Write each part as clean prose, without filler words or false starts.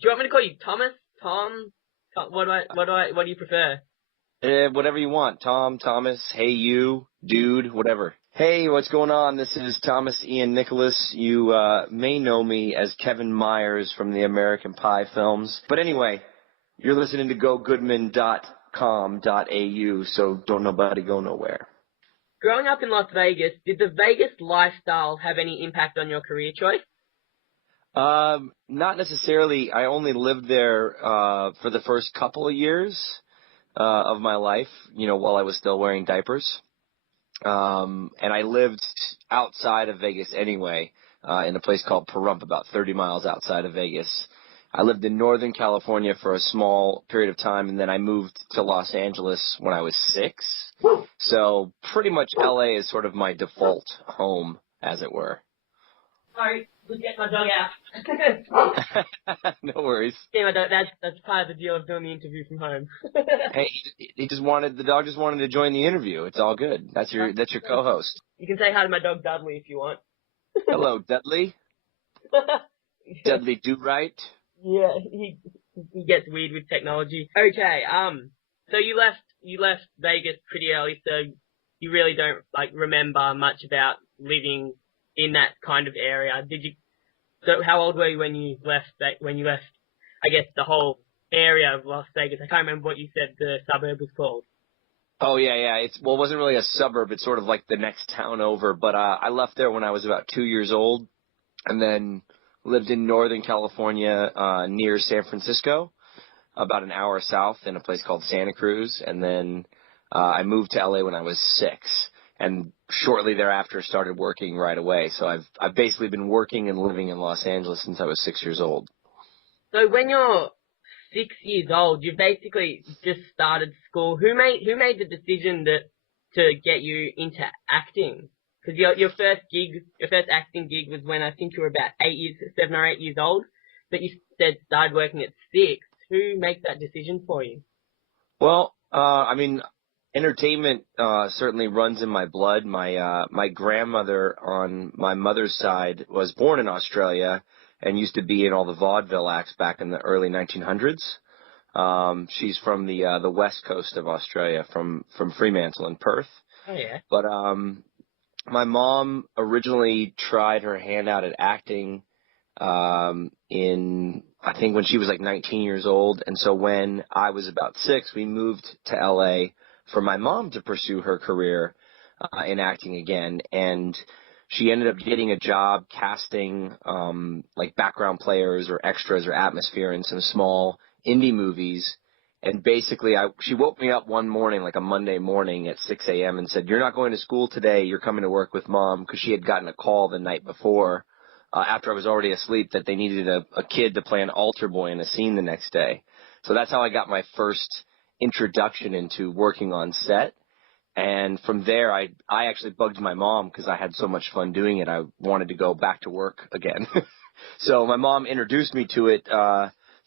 Do you want me to call you Thomas? Tom? What do you prefer? Whatever you want. Tom, Thomas, hey you, dude, whatever. Hey, what's going on? This is Thomas Ian Nicholas. You may know me as Kevin Myers from the American Pie films. But anyway, you're listening to gogoodman.com.au, so don't nobody go nowhere. Growing up in Las Vegas, did the Vegas lifestyle have any impact on your career choice? Not necessarily. I only lived there for the first couple of years of my life, while I was still wearing diapers. And I lived outside of Vegas anyway, in a place called Pahrump, about 30 miles outside of Vegas. I lived in Northern California for a small period of time, and then I moved to Los Angeles when I was 6. So pretty much LA is sort of my default home, as it were. Sorry, we'll get my dog out. No worries. Yeah, my dog, that's part of the deal of doing the interview from home. Hey, the dog just wanted to join the interview. It's all good. That's your co-host. You can say hi to my dog Dudley if you want. Hello, Dudley. Dudley Do Right. Yeah, he gets weird with technology. Okay, so you left Vegas pretty early, so you really don't remember much about living in that kind of area. So how old were you when you left, I guess, the whole area of Las Vegas? I can't remember what you said the suburb was called. Oh, yeah. It wasn't really a suburb. It's sort of like the next town over. But I left there when I was about 2 years old, and then lived in Northern California near San Francisco, about an hour south in a place called Santa Cruz. And then I moved to LA when I was 6. And shortly thereafter started working right away. So I've basically been working and living in Los Angeles since I was 6 years old. So when you're 6 years old, you basically just started school. Who made the decision to get you into acting? Because your first acting gig was when I think you were about 7 or 8 years old. But you said started working at 6. Who makes that decision for you? Well, entertainment certainly runs in my blood. My grandmother on my mother's side was born in Australia and used to be in all the vaudeville acts back in the early 1900s. She's from the west coast of Australia, from Fremantle and Perth. Oh yeah. But my mom originally tried her hand out at acting I think when she was like 19 years old, and so when I was about 6, we moved to LA for my mom to pursue her career in acting again, and she ended up getting a job casting like background players or extras or atmosphere in some small indie movies. And basically, she woke me up one morning, like a Monday morning at 6 a.m. and said, "You're not going to school today. You're coming to work with Mom," because she had gotten a call the night before after I was already asleep that they needed a kid to play an altar boy in a scene the next day. So that's how I got my first introduction into working on set. And from there, I actually bugged my mom because I had so much fun doing it. I wanted to go back to work again. So my mom introduced me to it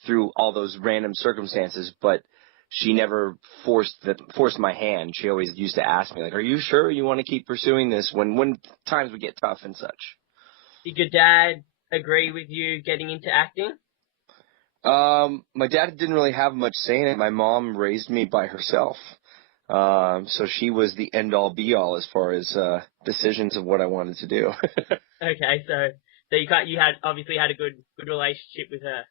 through all those random circumstances, but she never forced my hand. She always used to ask me, like, "Are you sure you want to keep pursuing this when times would get tough and such?" Did your dad agree with you getting into acting? My dad didn't really have much say in it. My mom raised me by herself. So she was the end-all be-all as far as decisions of what I wanted to do. Okay, so you obviously had a good relationship with her.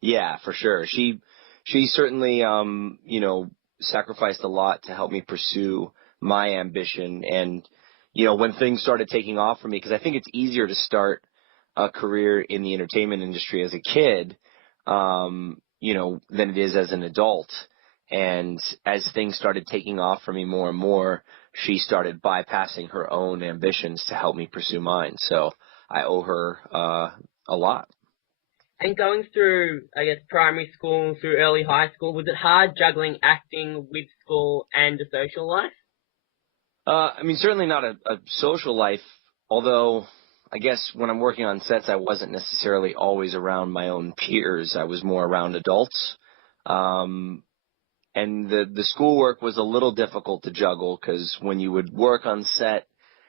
Yeah, for sure. She certainly sacrificed a lot to help me pursue my ambition. And when things started taking off for me, because I think it's easier to start a career in the entertainment industry as a kid, than it is as an adult. And as things started taking off for me more and more, she started bypassing her own ambitions to help me pursue mine. So I owe her a lot. And going through, I guess, primary school through early high school, was it hard juggling acting with school and a social life? Certainly not a social life, although I guess when I'm working on sets, I wasn't necessarily always around my own peers. I was more around adults. And the schoolwork was a little difficult to juggle because when you would work on set,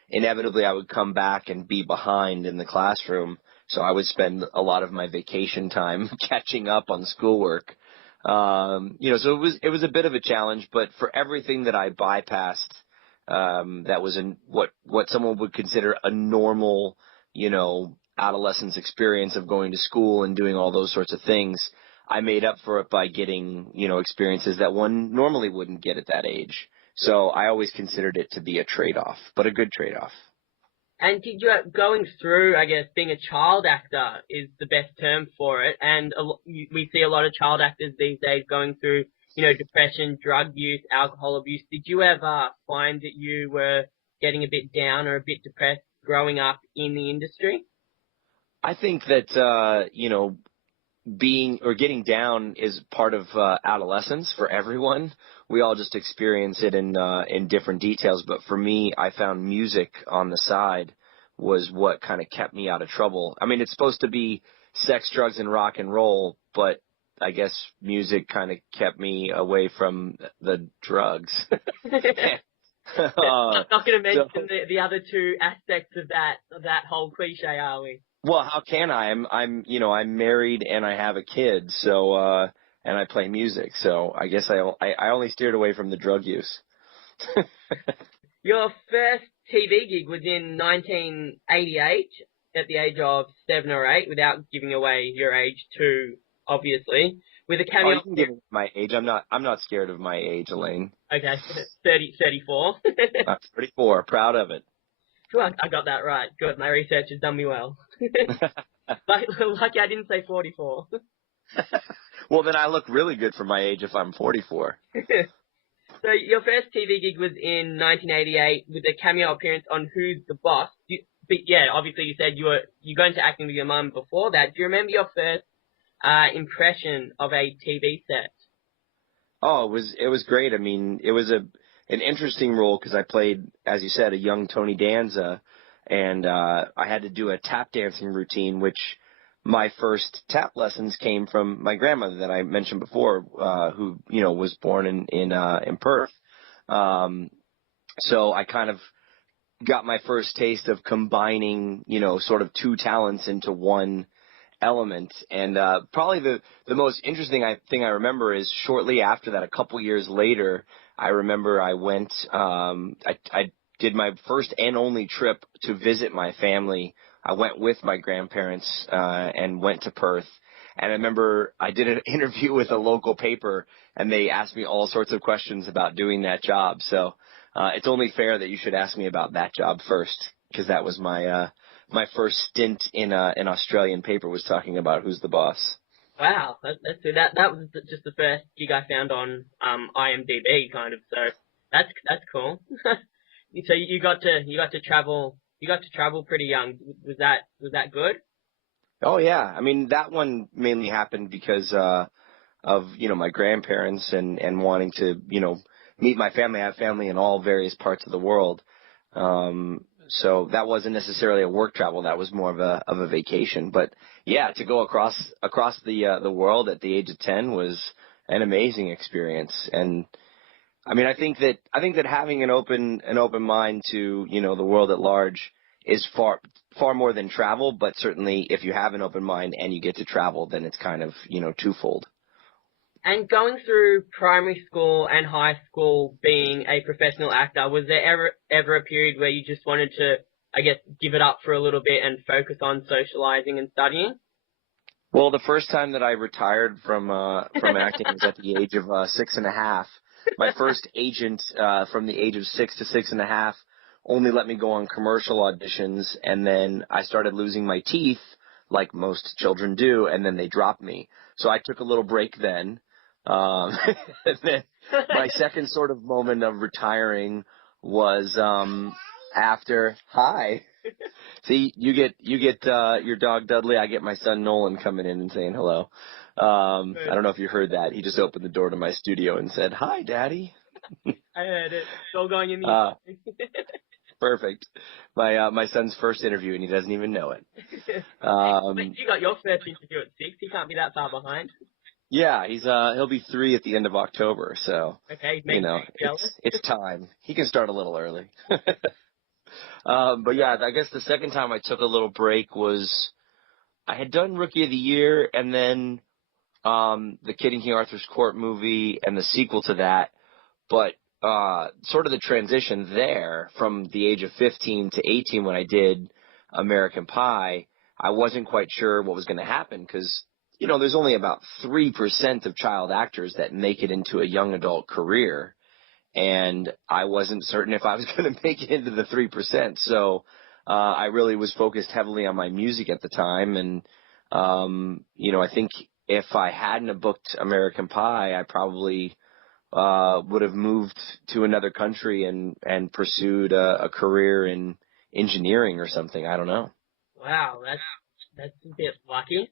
inevitably I would come back and be behind in the classroom. So I would spend a lot of my vacation time catching up on schoolwork. So it was a bit of a challenge, but for everything that I bypassed, that was in what someone would consider a normal, adolescence experience of going to school and doing all those sorts of things, I made up for it by getting, experiences that one normally wouldn't get at that age. So I always considered it to be a trade-off, but a good trade-off. And did you, going through, I guess, being a child actor is the best term for it, and we see a lot of child actors these days going through, depression, drug use, alcohol abuse. Did you ever find that you were getting a bit down or a bit depressed growing up in the industry? I think that, being or getting down is part of adolescence for everyone. We all just experience it in different details. But for me, I found music on the side was what kind of kept me out of trouble. I mean, it's supposed to be sex, drugs, and rock and roll, but I guess music kind of kept me away from the drugs. Not going to mention the other two aspects of that whole cliche, are we? Well, how can I? I'm married and I have a kid, so and I play music, so I guess I only steered away from the drug use. Your first TV gig was in 1988 at the age of 7 or 8, without giving away your age too, obviously, with a cameo. Oh, you can give my age. I'm not scared of my age, Elaine. Okay, 34. I'm 34, proud of it. Well, I got that right. Good, my research has done me well. Lucky I didn't say 44. Well, then I look really good for my age if I'm 44. So your first TV gig was in 1988 with a cameo appearance on Who's the Boss? But yeah, obviously you said you got into acting with your mum before that. Do you remember your first impression of a TV set? Oh, it was great. I mean, it was an interesting role because I played, as you said, a young Tony Danza, and I had to do a tap dancing routine, which my first tap lessons came from my grandmother that I mentioned before, who was born in Perth. So I kind of got my first taste of combining, sort of two talents into one element. And probably the most interesting thing I remember is shortly after that, a couple years later, I remember I went, I did my first and only trip to visit my family. I went with my grandparents and went to Perth. And I remember I did an interview with a local paper, and they asked me all sorts of questions about doing that job. So it's only fair that you should ask me about that job first, because that was my first stint in an Australian paper, was talking about Who's the Boss. Wow, that's good. That was just the first gig I found on IMDb, kind of. So that's cool. So you got to travel. You got to travel pretty young. Was that good? Oh yeah, I mean that one mainly happened because of my grandparents and wanting to meet my family. I have family in all various parts of the world. So that wasn't necessarily a work travel. That was more of a vacation. But yeah, to go across the world at the age of 10 was an amazing experience. And I mean, I think that having an open mind to the world at large is far more than travel. But certainly, if you have an open mind and you get to travel, then it's kind of twofold. And going through primary school and high school being a professional actor, was there ever a period where you just wanted to, I guess, give it up for a little bit and focus on socializing and studying? Well, the first time that I retired from acting was at the age of 6.5. My first agent from the age of 6 to 6.5 only let me go on commercial auditions, and then I started losing my teeth, like most children do, and then they dropped me. So I took a little break then. And then my second sort of moment of retiring was after. Hi. See, you get your dog Dudley. I get my son Nolan coming in and saying hello. I don't know if you heard that. He just opened the door to my studio and said, "Hi, Daddy." I heard it. It's all going in the Perfect. My son's first interview, and he doesn't even know it. You got your first interview at 6. He can't be that far behind. Yeah, he'll be 3 at the end of October, so okay, it's time. He can start a little early. But yeah, I guess the second time I took a little break was I had done Rookie of the Year and then the Kid in King Arthur's Court movie and the sequel to that. But sort of the transition there from the age of 15 to 18 when I did American Pie, I wasn't quite sure what was going to happen because, you know, there's only about 3% of child actors that make it into a young adult career. And I wasn't certain if I was going to make it into the 3%. So I really was focused heavily on my music at the time. And, you know, I think if I hadn't have booked American Pie, I probably would have moved to another country and pursued a career in engineering or something. I don't know. Wow, that's a bit lucky.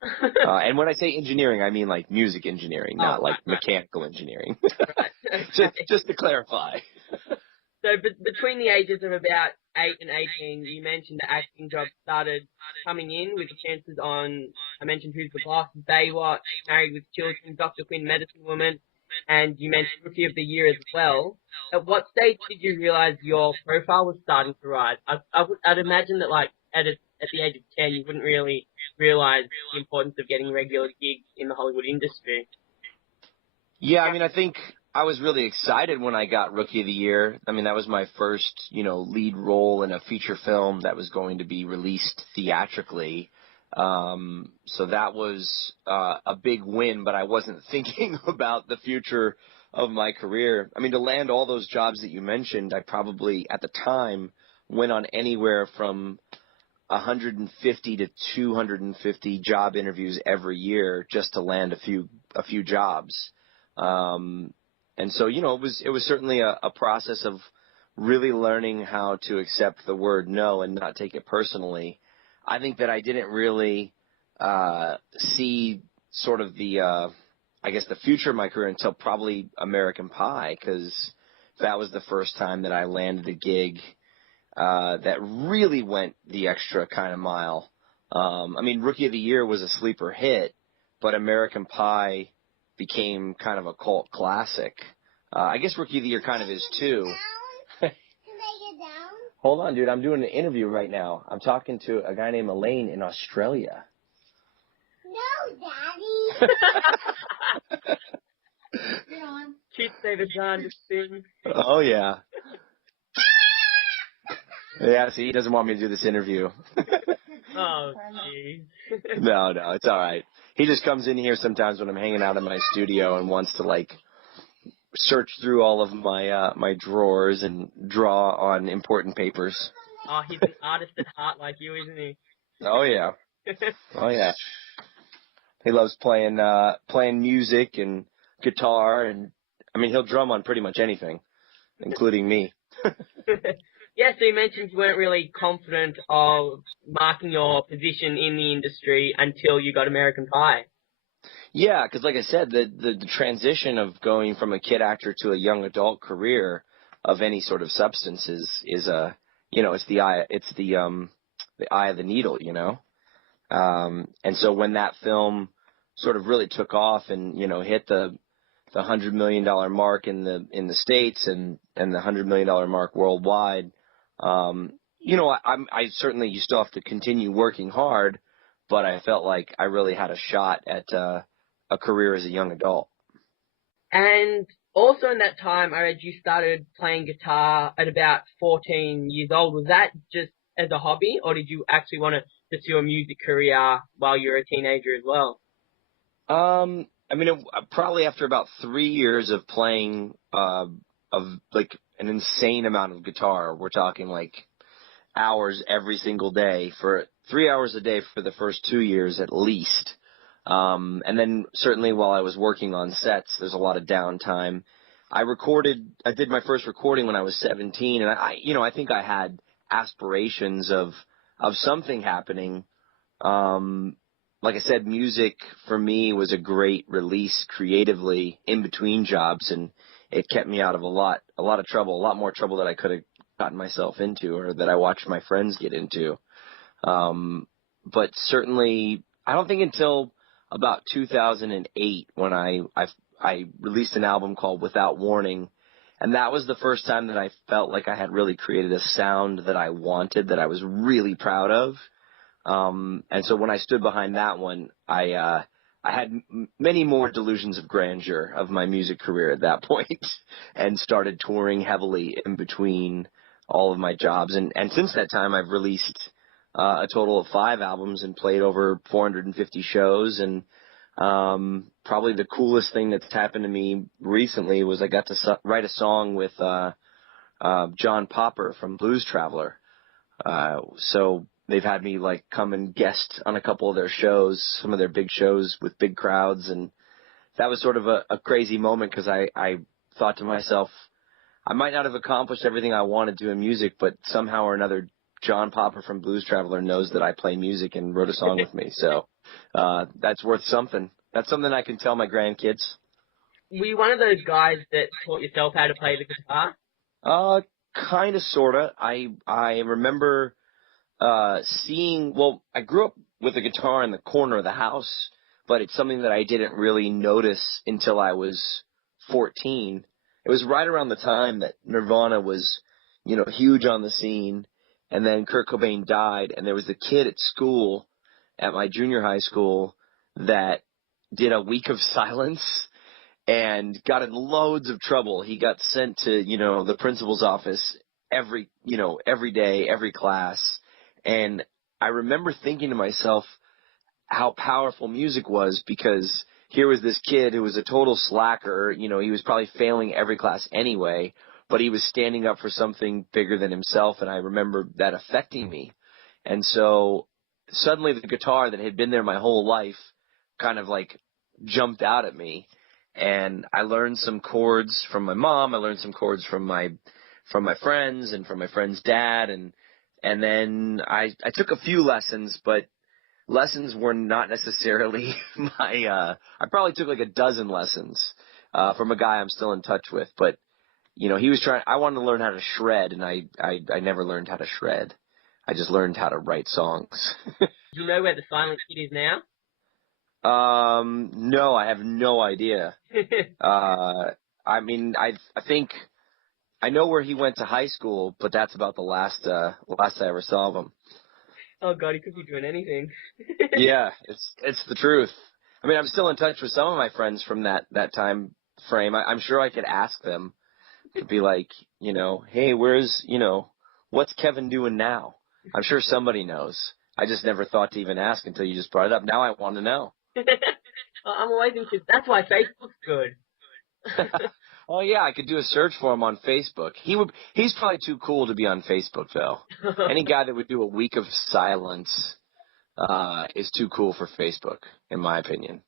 And when I say engineering, I mean like music engineering, not like right. mechanical engineering. Right. Okay. just to clarify. So between the ages of about 8 and 18, you mentioned the acting job started coming in with appearances on, I mentioned Who's the Boss, Baywatch, Married with Children, Dr. Quinn, Medicine Woman, and you mentioned Rookie of the Year as well. At what stage did you realize your profile was starting to rise? I'd imagine that like at the age of 10, you wouldn't really realize the importance of getting regular gigs in the Hollywood industry. Yeah, I mean, I think I was really excited when I got Rookie of the Year. I mean, that was my first, you know, lead role in a feature film that was going to be released theatrically. So that was a big win, but I wasn't thinking about the future of my career. I mean, to land all those jobs that you mentioned, I probably, at the time, went on anywhere from 150 to 250 job interviews every year just to land a few jobs. And so, you know, it was certainly a process of really learning how to accept the word no and not take it personally. I think that I didn't really see sort of I guess the future of my career until probably American Pie, because that was the first time that I landed a gig that really went the extra kind of mile. I mean, Rookie of the Year was a sleeper hit, but American Pie became kind of a cult classic. I guess Rookie of the Year kind of is too. Can I get down? Hold on, dude. I'm doing an interview right now. I'm talking to a guy named Elaine in Australia. No, Daddy. Get on. Kids say the darndest thing. Oh, yeah. Yeah, see, he doesn't want me to do this interview. Oh, jeez. No, it's all right. He just comes in here sometimes when I'm hanging out in my studio and wants to, like, search through all of my my drawers and draw on important papers. Oh, he's an artist at heart like you, isn't he? Oh, yeah. Oh, yeah. He loves playing music and guitar, and, I mean, he'll drum on pretty much anything, including me. Yeah, so you mentioned you weren't really confident of marking your position in the industry until you got American Pie. Yeah, because like I said, the transition of going from a kid actor to a young adult career of any sort of substance is a, you know, it's the eye of the needle, you know. And so when that film sort of really took off and, you know, hit the $100 million mark in the States and the $100 million mark worldwide, you know, I certainly, you still have to continue working hard, but I felt like I really had a shot at a career as a young adult. And also in that time, I read you started playing guitar at about 14 years old. Was that just as a hobby, or did you actually want to pursue a music career while you were a teenager as well? I mean, probably after about 3 years of playing of like an insane amount of guitar, we're talking like hours every single day for 3 hours a day for the first 2 years at least. And then certainly while I was working on sets, there's a lot of downtime. I did my first recording when I was 17, and I think I had aspirations of something happening. Like I said, music for me was a great release creatively in between jobs, and it kept me out of a lot of trouble, a lot more trouble that I could have gotten myself into or that I watched my friends get into. But certainly, I don't think until about 2008 when I released an album called Without Warning, and that was the first time that I felt like I had really created a sound that I wanted, that I was really proud of. And so when I stood behind that one, I had many more delusions of grandeur of my music career at that point and started touring heavily in between all of my jobs. And since that time, I've released a total of 5 albums and played over 450 shows. And probably the coolest thing that's happened to me recently was I got to write a song with John Popper from Blues Traveler. So they've had me like come and guest on a couple of their shows, some of their big shows with big crowds. And that was sort of a crazy moment because I thought to myself, I might not have accomplished everything I wanted to in music, but somehow or another, John Popper from Blues Traveler knows that I play music and wrote a song with me. So that's worth something. That's something I can tell my grandkids. Were you one of those guys that taught yourself how to play the guitar? Kind of, sort of. I remember I grew up with a guitar in the corner of the house, but it's something that I didn't really notice until I was 14. It was right around the time that Nirvana was, huge on the scene, and then Kurt Cobain died, and there was a kid at school, at my junior high school, that did a week of silence and got in loads of trouble. He got sent to, the principal's office every day, every class. And I remember thinking to myself how powerful music was, because here was this kid who was a total slacker. He was probably failing every class anyway, but he was standing up for something bigger than himself. And I remember that affecting me. And so suddenly the guitar that had been there my whole life kind of like jumped out at me. And I learned some chords from my mom. I learned some chords from my friends and from my friend's dad. And then I took a few lessons, but lessons were not necessarily I probably took like a dozen lessons from a guy I'm still in touch with. But, I wanted to learn how to shred, and I never learned how to shred. I just learned how to write songs. Do you know where the Silent Kid is now? No, I have no idea. I think I know where he went to high school, but that's about the last I ever saw of him. Oh God, he could be doing anything. Yeah, it's the truth. I mean, I'm still in touch with some of my friends from that time frame. I'm sure I could ask them to be like, hey, what's Kevin doing now? I'm sure somebody knows. I just never thought to even ask until you just brought it up. Now I want to know. I'm always interested. That's why Facebook's good. Oh yeah, I could do a search for him on Facebook. He's probably too cool to be on Facebook though. Any guy that would do a week of silence is too cool for Facebook, in my opinion.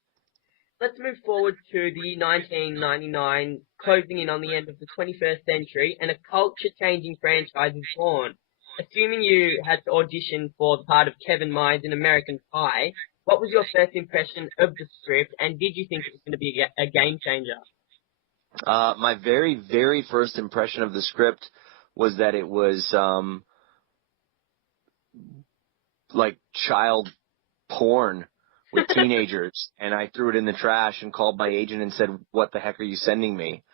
Let's move forward to the 1999, closing in on the end of the 21st century, and a culture-changing franchise is born. Assuming you had to audition for the part of Kevin Mines in American Pie, what was your first impression of the script, and did you think it was going to be a game changer? My very, very first impression of the script was that it was like child porn with teenagers, and I threw it in the trash and called my agent and said, "What the heck are you sending me?"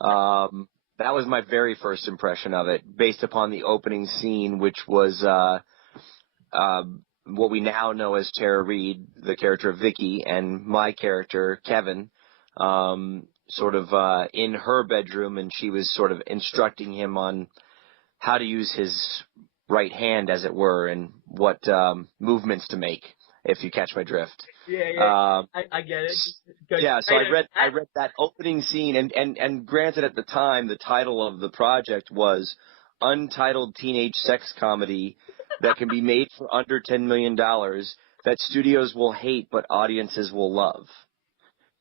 That was my very first impression of it, based upon the opening scene, which was what we now know as Tara Reid, the character of Vicky, and my character, Kevin, sort of in her bedroom, and she was sort of instructing him on how to use his right hand, as it were, and what movements to make, if you catch my drift. Yeah. I get it. Yeah, so I read that opening scene, and granted, at the time, the title of the project was Untitled Teenage Sex Comedy that can be made for under $10 million that studios will hate but audiences will love.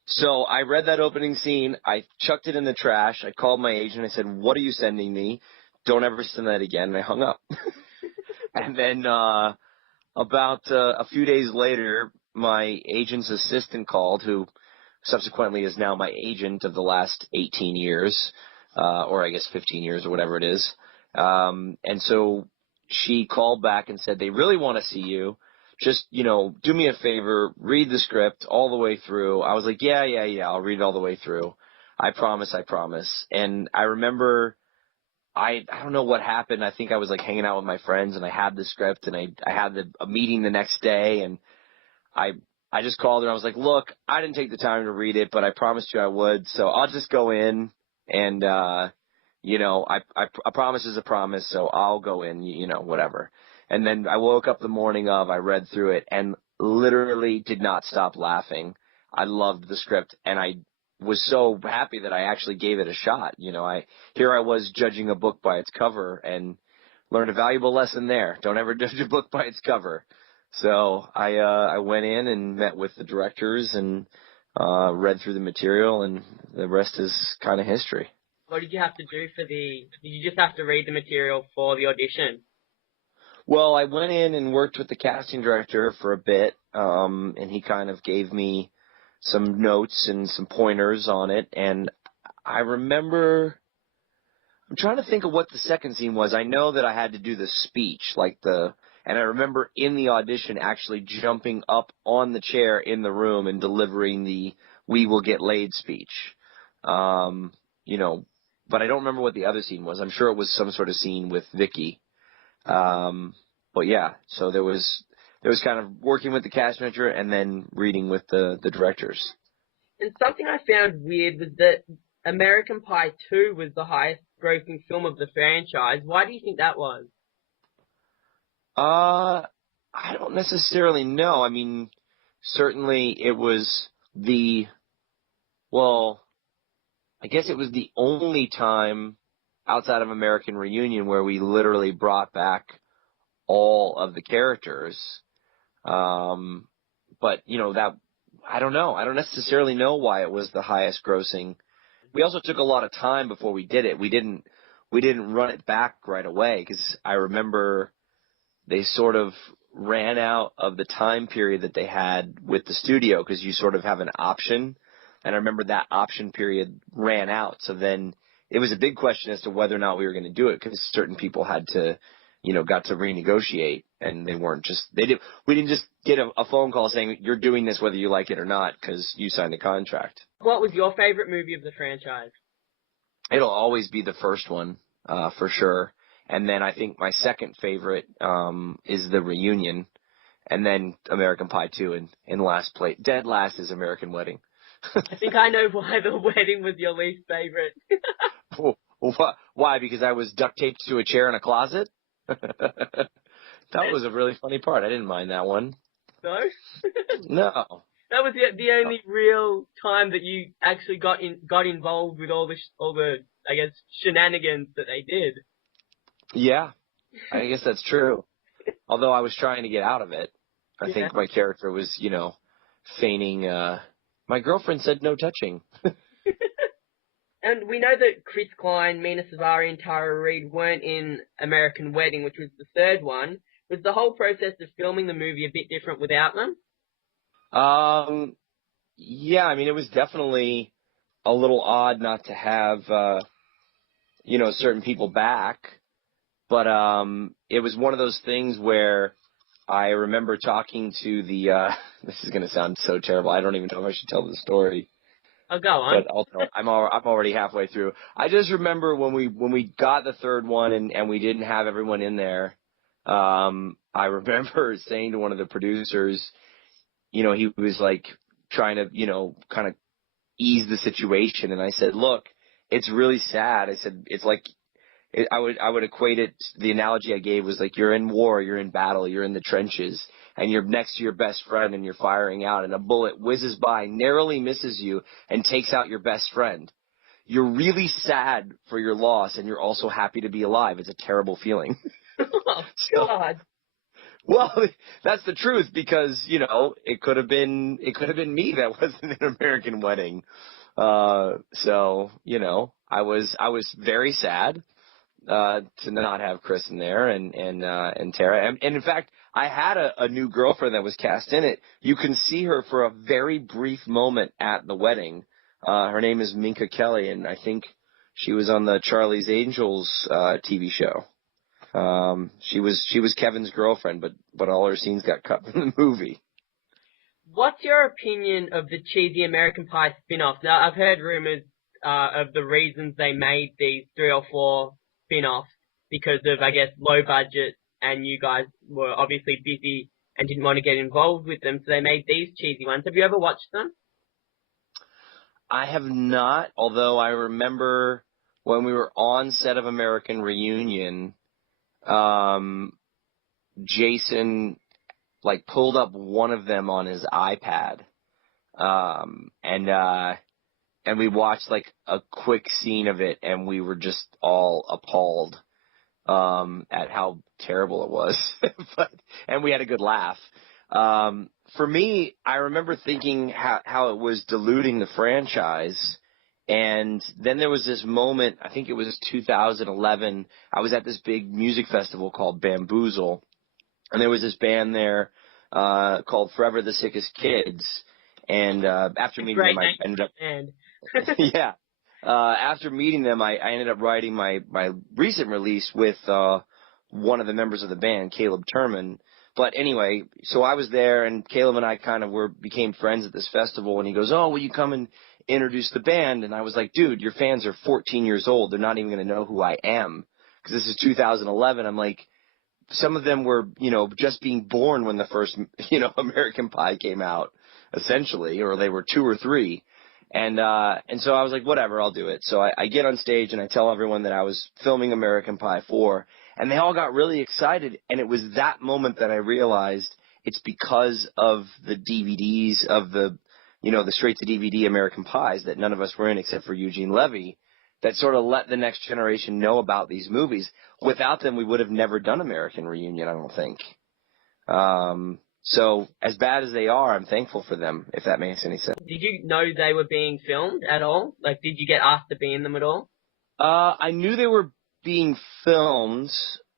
So I read that opening scene, I chucked it in the trash, I called my agent, I said, "What are you sending me? Don't ever send that again," and I hung up. And then about a few days later, my agent's assistant called, who subsequently is now my agent of the last 18 years, or I guess 15 years or whatever it is. And so she called back and said, "They really want to see you. Just, do me a favor, read the script all the way through." I was like, yeah, I'll read it all the way through. I promise. And I remember I don't know what happened. I think I was like hanging out with my friends and I had the script and I had a meeting the next day and I I just called her. I was like, look, I didn't take the time to read it, but I promised you I would. So I'll just go in and, I promise is a promise. So I'll go in, whatever. And then I woke up the morning of, I read through it and literally did not stop laughing. I loved the script and I was so happy that I actually gave it a shot. Here I was judging a book by its cover and learned a valuable lesson there. Don't ever judge a book by its cover. So I went in and met with the directors and read through the material, and the rest is kind of history. What did you have to do did you just have to read the material for the audition? Well, I went in and worked with the casting director for a bit, and he kind of gave me some notes and some pointers on it, and I remember, I'm trying to think of what the second scene was. I know that I had to do the speech, and I remember in the audition actually jumping up on the chair in the room and delivering the "We will get laid" speech. But I don't remember what the other scene was. I'm sure it was some sort of scene with Vicky. But yeah, so there was kind of working with the cast manager and then reading with the directors. And something I found weird was that American Pie 2 was the highest grossing film of the franchise. Why do you think that was? I don't necessarily know. I mean, certainly it was I guess it was the only time outside of American Reunion where we literally brought back all of the characters. But that, I don't know. I don't necessarily know why it was the highest grossing. We also took a lot of time before we did it. We didn't run it back right away because I remember they sort of ran out of the time period that they had with the studio because you sort of have an option. And I remember that option period ran out. So then it was a big question as to whether or not we were going to do it because certain people had to, got to renegotiate and we didn't just get a phone call saying you're doing this whether you like it or not because you signed a contract. What was your favorite movie of the franchise? It'll always be the first one, for sure. And then I think my second favorite is The Reunion, and then American Pie 2 in last place. Dead last is American Wedding. I think I know why The Wedding was your least favorite. Why? Because I was duct taped to a chair in a closet? That was a really funny part. I didn't mind that one. No? No. That was the only real time that you actually got involved with all the I guess shenanigans that they did. Yeah, I guess that's true. Although I was trying to get out of it. I think my character was, feigning. My girlfriend said no touching. And we know that Chris Klein, Mina Savari, and Tara Reid weren't in American Wedding, which was the third one. Was the whole process of filming the movie a bit different without them? Yeah, I mean, it was definitely a little odd not to have, certain people back. But it was one of those things where I remember talking to this is going to sound so terrible. I don't even know if I should tell the story. Oh, go on. But I'll tell. I'm already halfway through. I just remember when we got the third one and we didn't have everyone in there. I remember saying to one of the producers, he was like trying to, kind of ease the situation, and I said, look, it's really sad. I said it's like. I would equate it. The analogy I gave was like you're in war, you're in battle, you're in the trenches, and you're next to your best friend, and you're firing out, and a bullet whizzes by, narrowly misses you, and takes out your best friend. You're really sad for your loss, and you're also happy to be alive. It's a terrible feeling. Oh, God. Well, that's the truth because it could have been me that wasn't an American Wedding. So I was very sad. To not have Chris in there and Tara. And in fact, I had a new girlfriend that was cast in it. You can see her for a very brief moment at the wedding. Her name is Minka Kelly, and I think she was on the Charlie's Angels TV show. She was Kevin's girlfriend, but all her scenes got cut from the movie. What's your opinion of the cheesy American Pie spin-offs? Now, I've heard rumors of the reasons they made these 3 or 4 spin-off because of, I guess, low budget, and you guys were obviously busy and didn't want to get involved with them, so they made these cheesy ones. Have you ever watched them? I have not, although I remember when we were on set of American Reunion, Jason like pulled up one of them on his iPad, and we watched like a quick scene of it, and we were just all appalled at how terrible it was. And we had a good laugh. For me, I remember thinking how it was diluting the franchise. And then there was this moment, I think it was 2011, I was at this big music festival called Bamboozle, and there was this band there called Forever the Sickest Kids. And after meeting them, I ended up... yeah. After meeting them, I ended up writing my recent release with one of the members of the band, Caleb Turman. But anyway, so I was there, and Caleb and I kind of became friends at this festival, and he goes, "Oh, will you come and introduce the band?" And I was like, "Dude, your fans are 14 years old. They're not even going to know who I am." Because this is 2011. I'm like, some of them were, just being born when the first, American Pie came out, essentially, or they were 2 or 3. And so I was like, whatever, I'll do it. So I get on stage and I tell everyone that I was filming American Pie 4, and they all got really excited. And it was that moment that I realized it's because of the DVDs of the straight to DVD American Pies that none of us were in except for Eugene Levy, that sort of let the next generation know about these movies. Without them, we would have never done American Reunion, I don't think. So as bad as they are, I'm thankful for them, if that makes any sense. Did you know they were being filmed at all? Like, did you get asked to be in them at all? I knew they were being filmed.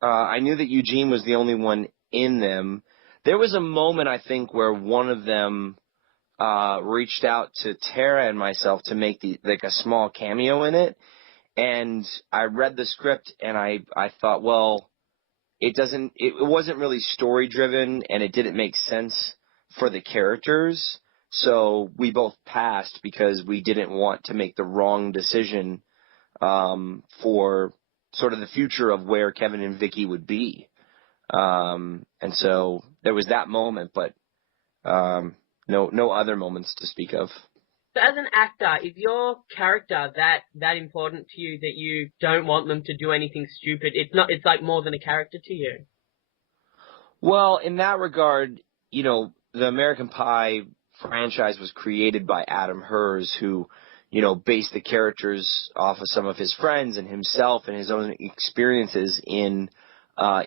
I knew that Eugene was the only one in them. There was a moment, I think, where one of them reached out to Tara and myself to make a small cameo in it. And I read the script and I thought, well, it wasn't really story driven, and it didn't make sense for the characters. So we both passed because we didn't want to make the wrong decision for sort of the future of where Kevin and Vicky would be. And so there was that moment, but no other moments to speak of. So as an actor, is your character that important to you that you don't want them to do anything stupid? It's like more than a character to you. Well, in that regard, the American Pie franchise was created by Adam Hers, who, based the characters off of some of his friends and himself and his own experiences in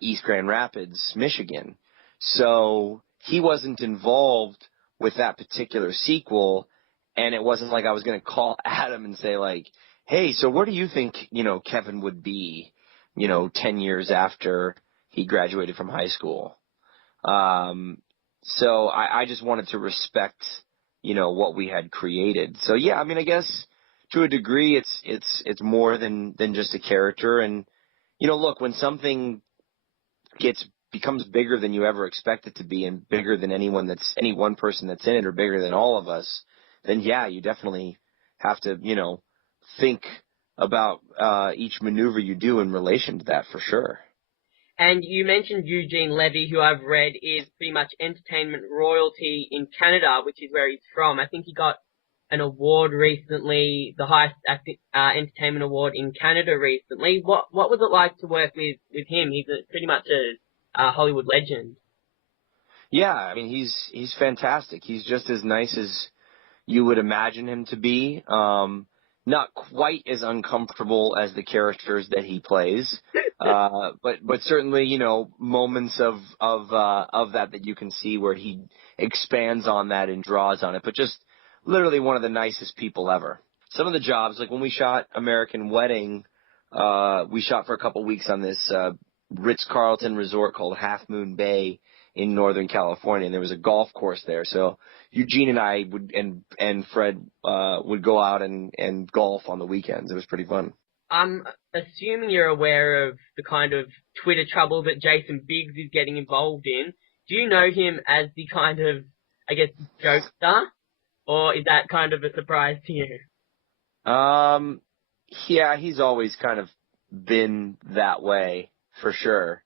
East Grand Rapids, Michigan. So he wasn't involved with that particular sequel. And it wasn't like I was going to call Adam and say, like, hey, so where do you think, Kevin would be, 10 years after he graduated from high school? So I just wanted to respect, what we had created. So, yeah, I mean, I guess to a degree it's more than just a character. And, look, when something becomes bigger than you ever expect it to be, and bigger than any one person that's in it, or bigger than all of us, then yeah, you definitely have to, think about each maneuver you do in relation to that, for sure. And you mentioned Eugene Levy, who I've read is pretty much entertainment royalty in Canada, which is where he's from. I think he got an award recently, the highest entertainment award in Canada recently. What was it like to work with him? He's pretty much a Hollywood legend. Yeah, I mean, he's fantastic. He's just as nice as you would imagine him to be. Not quite as uncomfortable as the characters that he plays, but certainly, moments of that you can see where he expands on that and draws on it. But just literally one of the nicest people ever. Some of the jobs, like when we shot American Wedding, we shot for a couple weeks on this Ritz-Carlton resort called Half Moon Bay in Northern California, and there was a golf course there. So Eugene and I and Fred would go out and golf on the weekends. It was pretty fun. I'm assuming you're aware of the kind of Twitter trouble that Jason Biggs is getting involved in. Do you know him as the kind of, I guess, jokester, or is that kind of a surprise to you? Yeah, he's always kind of been that way for sure.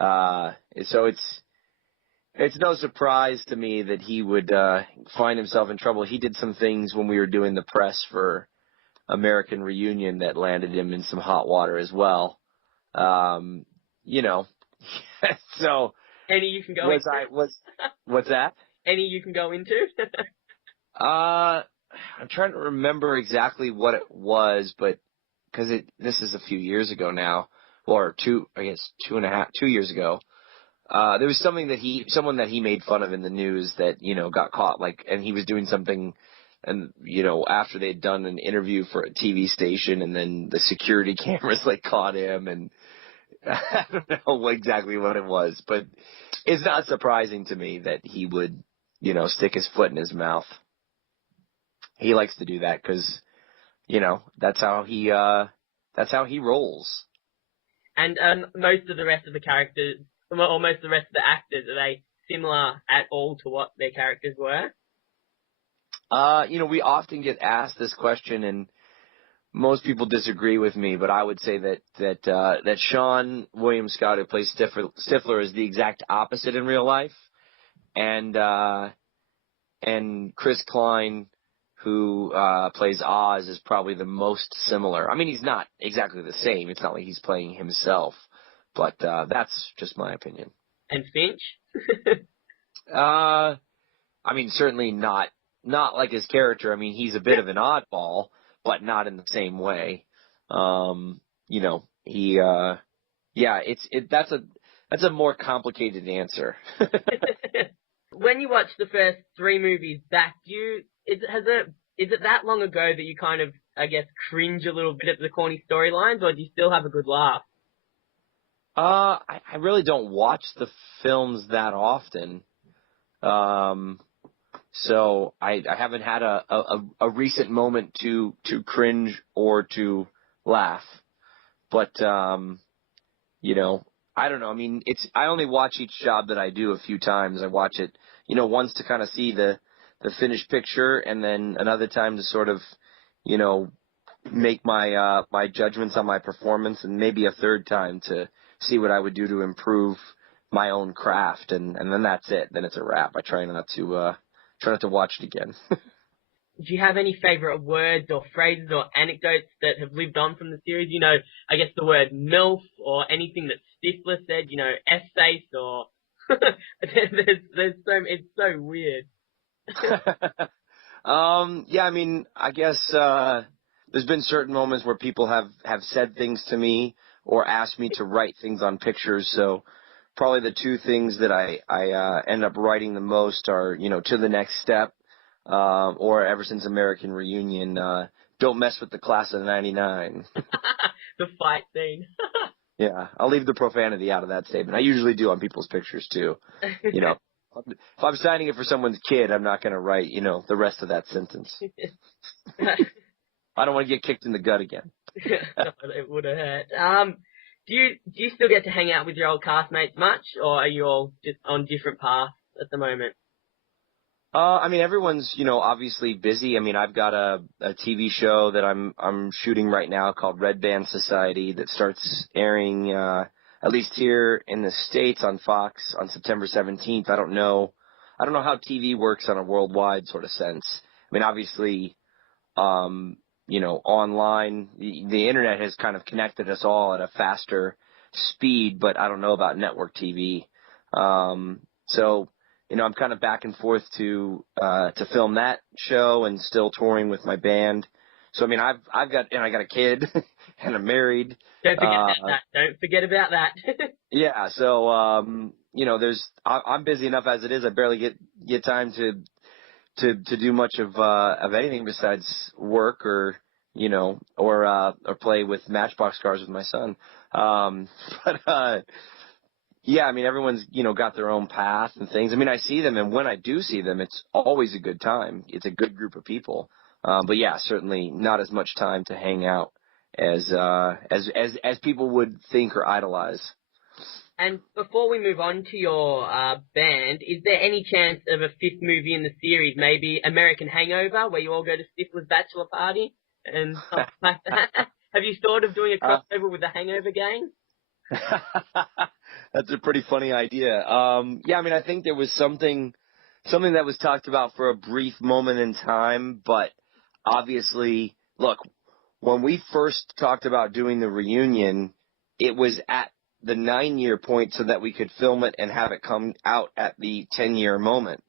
So it's no surprise to me that he would find himself in trouble. He did some things when we were doing the press for American Reunion that landed him in some hot water as well. You know, so Any you can go into? What's that? Any you can go into? I'm trying to remember exactly what it was, but because this is a few years ago now, or 2 years ago. There was someone that he made fun of in the news that, got caught, and he was doing something, and, after they'd done an interview for a TV station, and then the security cameras, caught him, and I don't know exactly what it was, but it's not surprising to me that he would, stick his foot in his mouth. He likes to do that because, that's how he rolls. And most of the rest of the characters, or most of the rest of the actors, are they similar at all to what their characters were? We often get asked this question, and most people disagree with me, but I would say that Sean William Scott, who plays Stifler, is the exact opposite in real life, and Chris Klein, who plays Oz, is probably the most similar. I mean, he's not exactly the same. It's not like he's playing himself, but that's just my opinion. And Finch? I mean, certainly not like his character. I mean, he's a bit of an oddball, but not in the same way. That's a more complicated answer. When you watch the first 3 movies back, is it that long ago that you kind of, I guess, cringe a little bit at the corny storylines, or do you still have a good laugh? I really don't watch the films that often. So I haven't had a recent moment to cringe or to laugh. But, I don't know. I mean, I only watch each job that I do a few times. I watch it, once to kind of see the finished picture, and then another time to sort of, make my judgments on my performance, and maybe a third time to see what I would do to improve my own craft, and then that's it. Then it's a wrap. I try not to watch it again. Do you have any favorite words or phrases or anecdotes that have lived on from the series? I guess the word MILF, or anything that Stifler said, S-face, or it's so weird. Yeah, I mean, I guess there's been certain moments where people have said things to me or asked me to write things on pictures. So probably the 2 things that I end up writing the most are, to the next step, or ever since American Reunion, don't mess with the class of '99. The fight scene. Yeah, I'll leave the profanity out of that statement. I usually do on people's pictures too. If I'm signing it for someone's kid, I'm not going to write, the rest of that sentence. I don't want to get kicked in the gut again. It would have hurt. Do you still get to hang out with your old castmates much, or are you all just on different paths at the moment? I mean, everyone's, obviously busy. I mean, I've got a TV show that I'm shooting right now called Red Band Society that starts airing, at least here in the States on Fox on September 17th. I don't know how TV works on a worldwide sort of sense. I mean, obviously, online, the internet has kind of connected us all at a faster speed, but I don't know about network TV. So, I'm kind of back and forth to film that show and still touring with my band. So, I mean, I got a kid and I'm married. Don't forget about that. Yeah. So, I'm busy enough as it is. I barely get time to do much of anything besides work or play with Matchbox cars with my son. Yeah, I mean, everyone's, got their own path and things. I mean, I see them, and when I do see them, it's always a good time. It's a good group of people. But yeah, certainly not as much time to hang out as people would think or idolize. And before we move on to your band, is there any chance of a 5th movie in the series, maybe American Hangover, where you all go to Stifler's bachelor party and stuff like that? Have you thought of doing a crossover with the Hangover gang? That's a pretty funny idea. Yeah, I mean, I think there was something that was talked about for a brief moment in time, but obviously, look, when we first talked about doing the reunion, it was at the 9-year point so that we could film it and have it come out at the 10-year moment.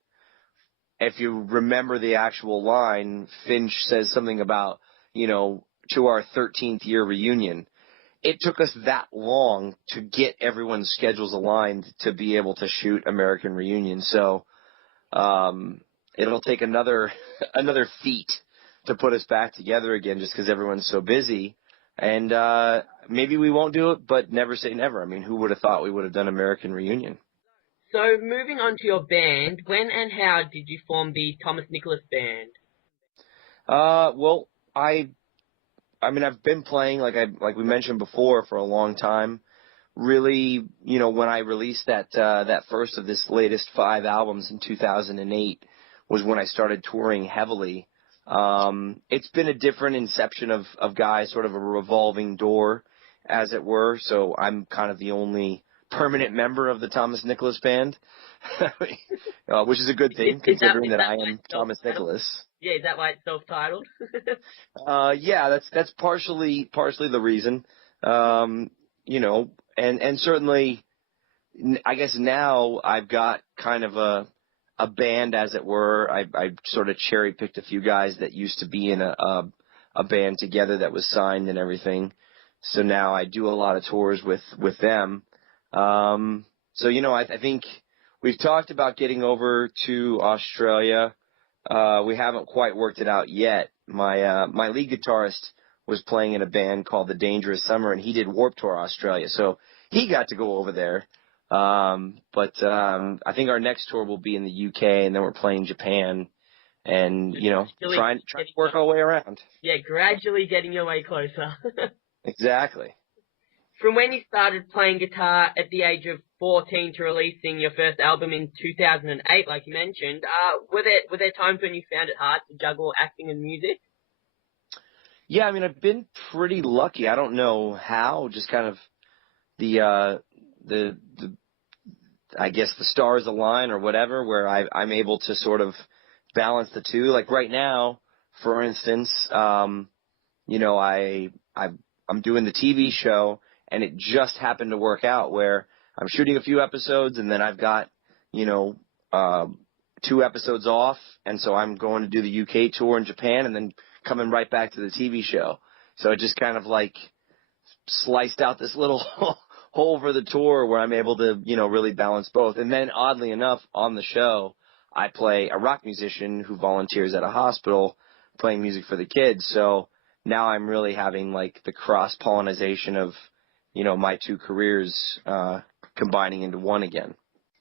If you remember the actual line, Finch says something about, to our 13th year reunion. It took us that long to get everyone's schedules aligned to be able to shoot American Reunion. So it'll take another feat to put us back together again just because everyone's so busy. And maybe we won't do it, but never say never. I mean, who would have thought we would have done American Reunion? So moving on to your band, when and how did you form the Thomas Nicholas Band? Well, I mean, I've been playing, like we mentioned before, for a long time. Really, when I released that first of this latest 5 albums in 2008 was when I started touring heavily. It's been a different inception of guys, sort of a revolving door, as it were. So I'm kind of the only permanent member of the Thomas Nicholas Band, which is a good thing, considering that I am Thomas Nicholas. Yeah, is that why it's self-titled? Yeah, that's partially the reason. And certainly, I guess now I've got kind of a band, as it were. I sort of cherry-picked a few guys that used to be in a band together that was signed and everything. So now I do a lot of tours with them. So, I think we've talked about getting over to Australia. We haven't quite worked it out yet. My lead guitarist was playing in a band called The Dangerous Summer, and he did Warped Tour Australia, so he got to go over there. But I think our next tour will be in the UK, and then we're playing Japan, and trying to work our way around. Yeah, gradually getting your way closer. Exactly. From when you started playing guitar at the age of 14 to releasing your first album in 2008, like you mentioned, were there times when you found it hard to juggle acting and music? Yeah, I mean, I've been pretty lucky. I don't know how, just kind of the I guess the stars align or whatever, where I'm able to sort of balance the two. Like right now, for instance, I'm doing the TV show, and it just happened to work out where I'm shooting a few episodes, and then I've got 2 episodes off, and so I'm going to do the UK tour in Japan, and then coming right back to the TV show. So it just kind of like sliced out this little hole for the tour where I'm able to, really balance both. And then oddly enough, on the show, I play a rock musician who volunteers at a hospital playing music for the kids. So now I'm really having like the cross-pollination of, my 2 careers combining into one again.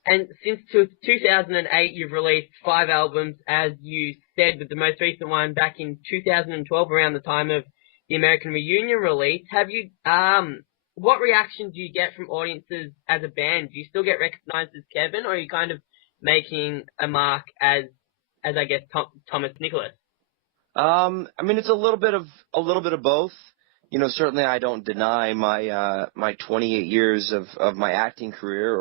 And since 2008, you've released 5 albums, as you said, with the most recent one back in 2012, around the time of the American Reunion release. Have you, what reaction do you get from audiences as a band? Do you still get recognized as Kevin, or are you kind of making a mark as I guess, Thomas Nicholas? I mean, it's a little bit of both. Certainly I don't deny my 28 years of my acting career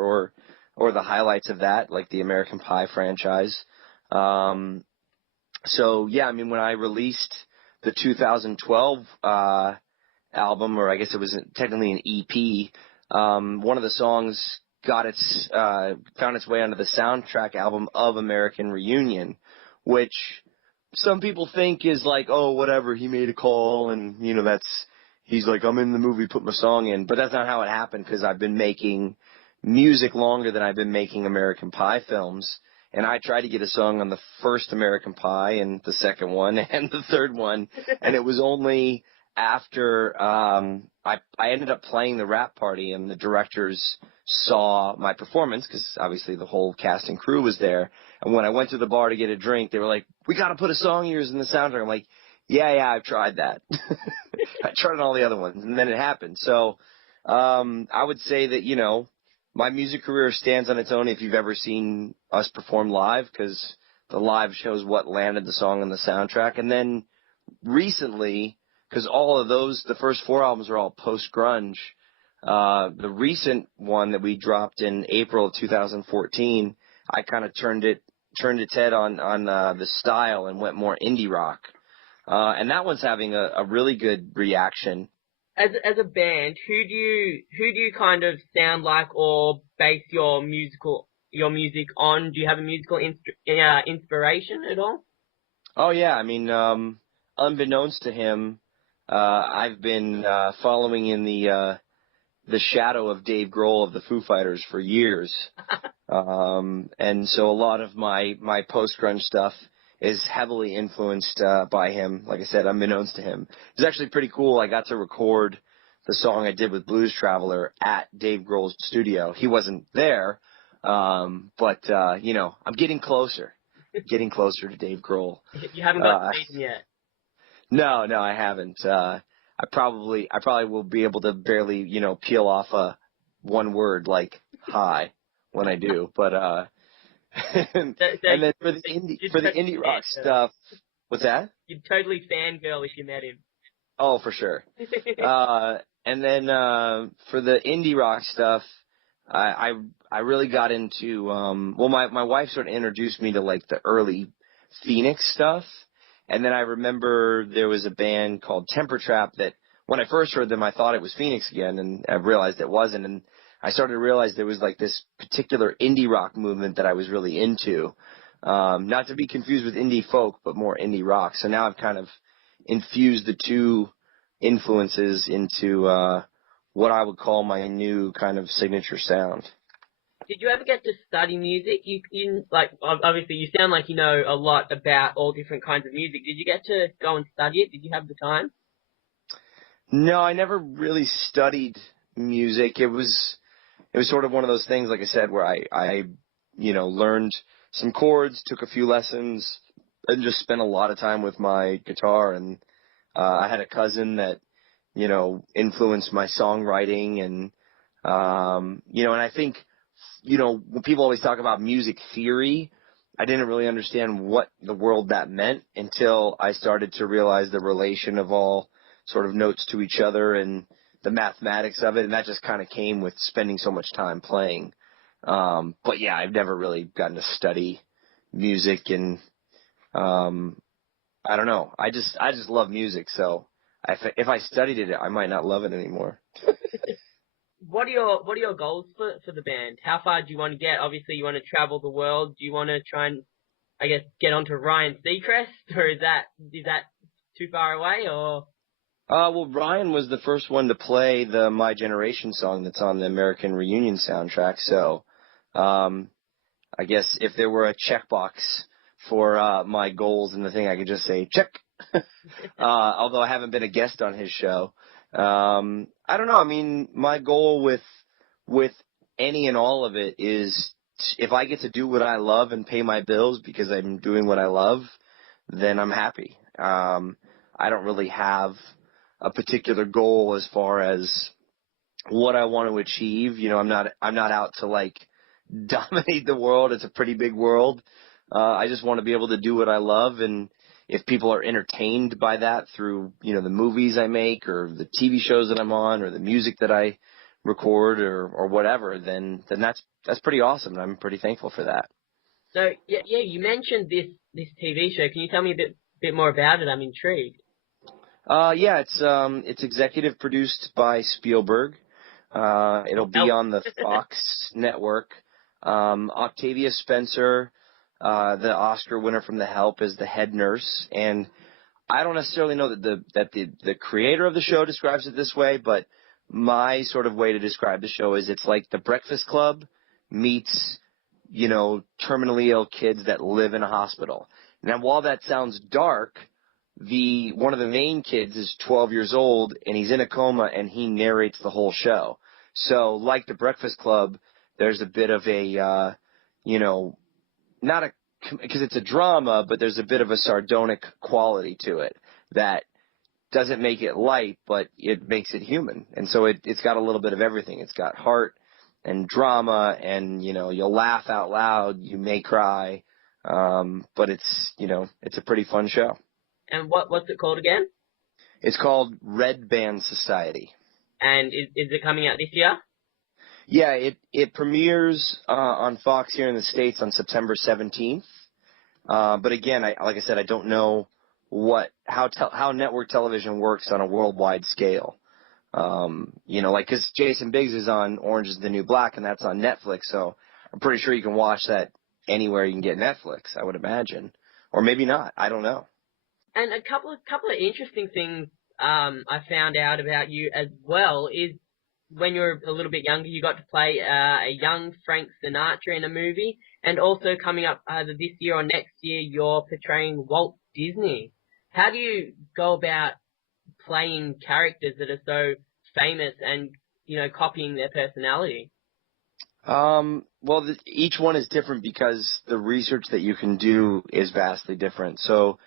or the highlights of that, like the American Pie franchise. So yeah, I mean, when I released the 2012 album, or I guess it was technically an EP, one of the songs found its way onto the soundtrack album of American Reunion, which some people think is like, oh, whatever, he made a call and, he's like, I'm in the movie, put my song in. But that's not how it happened, because I've been making music longer than I've been making American Pie films. And I tried to get a song on the first American Pie and the second one and the third one. And it was only after I ended up playing the rap party and the directors saw my performance, because obviously the whole cast and crew was there. And when I went to the bar to get a drink, they were like, we got to put a song of yours in the soundtrack. I'm like, yeah, I've tried that. I tried on all the other ones, and then it happened. So I would say that, my music career stands on its own if you've ever seen us perform live, because the live shows what landed the song on the soundtrack. And then recently, because all of those, the first 4 albums are all post-grunge. The recent one that we dropped in April of 2014, I kind of turned its head on the style and went more indie rock. And that one's having a really good reaction. As a band, who do you kind of sound like or base your music on? Do you have a musical inspiration at all? Oh yeah, I mean, unbeknownst to him, I've been following in the shadow of Dave Grohl of the Foo Fighters for years. And so a lot of my post-grunge stuff is heavily influenced by him. Like I said, unbeknownst to him. It's actually pretty cool. I got to record the song I did with Blues Traveler at Dave Grohl's studio. He wasn't there, but I'm getting closer to Dave Grohl. You haven't got to meet him yet. No, I haven't. I probably will be able to barely, peel off one word like hi when I do. But and then for the indie rock stuff, what's that? You'd totally fangirl if you met him. Oh, for sure. And then for the indie rock stuff, I really got into my wife sort of introduced me to like the early Phoenix stuff. And then I remember there was a band called Temper Trap that when I first heard them, I thought it was Phoenix again, and I realized it wasn't. And I started to realize there was like this particular indie rock movement that I was really into. Not to be confused with indie folk, but more indie rock. So now I've kind of infused the two influences into what I would call my new kind of signature sound. Did you ever get to study music? You like obviously you sound like you know a lot about all different kinds of music. Did you get to go and study it? Did you have the time? No, I never really studied music. It was sort of one of those things, like I said, where I learned some chords, took a few lessons, and just spent a lot of time with my guitar. And I had a cousin that influenced my songwriting, and and I think when people always talk about music theory, I didn't really understand what the world that meant until I started to realize the relation of all sort of notes to each other and the mathematics of it, and that just kind of came with spending so much time playing. But yeah, I've never really gotten to study music, and I don't know. I just love music, so if I studied it, I might not love it anymore. What are your goals for the band? How far do you want to get? Obviously, you want to travel the world. Do you want to try and, I guess, get onto Ryan Seacrest, or is that too far away? Or well, Ryan was the first one to play the My Generation song that's on the American Reunion soundtrack. So, I guess if there were a checkbox for my goals and the thing, I could just say check. Although I haven't been a guest on his show. I don't know. I mean, my goal with any and all of it is if I get to do what I love and pay my bills because I'm doing what I love, then I'm happy. I don't really have a particular goal as far as what I want to achieve. I'm not out to like dominate the world. It's a pretty big world. I just want to be able to do what I love, and if people are entertained by that through, the movies I make or the TV shows that I'm on or the music that I record or whatever, then that's pretty awesome, and I'm pretty thankful for that. so yeah, you mentioned this TV show. Can you tell me a bit more about it? I'm intrigued. Yeah, it's executive produced by Spielberg. It'll be on the Fox network. Octavia Spencer, the Oscar winner from The Help, is the head nurse, and I don't necessarily know that the creator of the show describes it this way, but my sort of way to describe the show is it's like The Breakfast Club meets, terminally ill kids that live in a hospital. Now, while that sounds dark, one of the main kids is 12 years old, and he's in a coma, and he narrates the whole show. So, like The Breakfast Club, there's a bit of a, because it's a drama, but there's a bit of a sardonic quality to it that doesn't make it light, but it makes it human. And so it's got a little bit of everything. It's got heart and drama, and, you'll laugh out loud, you may cry, but it's a pretty fun show. And what's it called again? It's called Red Band Society. And is it coming out this year? Yeah, it premieres on Fox here in the States on September 17th. But again, like I said, I don't know how network television works on a worldwide scale. Like, because Jason Biggs is on Orange is the New Black, and that's on Netflix, so I'm pretty sure you can watch that anywhere you can get Netflix, I would imagine. Or maybe not. I don't know. And a couple of interesting things I found out about you as well is when you were a little bit younger, you got to play a young Frank Sinatra in a movie, and also coming up either this year or next year, you're portraying Walt Disney. How do you go about playing characters that are so famous and, copying their personality? Well, each one is different because the research that you can do is vastly different. So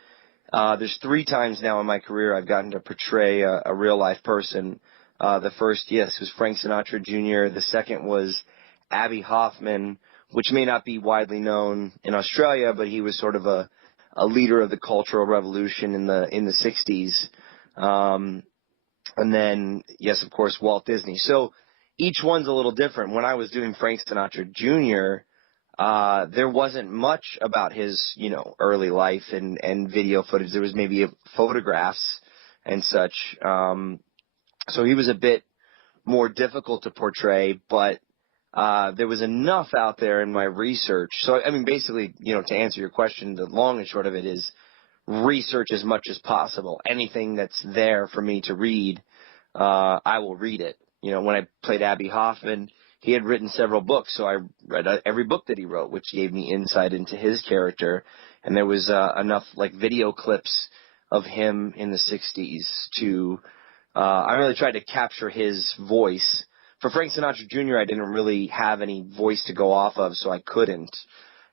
there's 3 times now in my career I've gotten to portray a real-life person. The first, yes, was Frank Sinatra Jr. The second was Abbie Hoffman, which may not be widely known in Australia, but he was sort of a leader of the Cultural Revolution in the 60s. And then, yes, of course, Walt Disney. So each one's a little different. When I was doing Frank Sinatra Jr., there wasn't much about his, early life and video footage. There was maybe photographs and such. So he was a bit more difficult to portray, but there was enough out there in my research. So, I mean, basically, to answer your question, the long and short of it is research as much as possible. Anything that's there for me to read, I will read it. When I played Abbie Hoffman, he had written several books, so I read every book that he wrote, which gave me insight into his character. And there was enough video clips of him in the 60s to I really tried to capture his voice. For Frank Sinatra Jr., I didn't really have any voice to go off of, so I couldn't.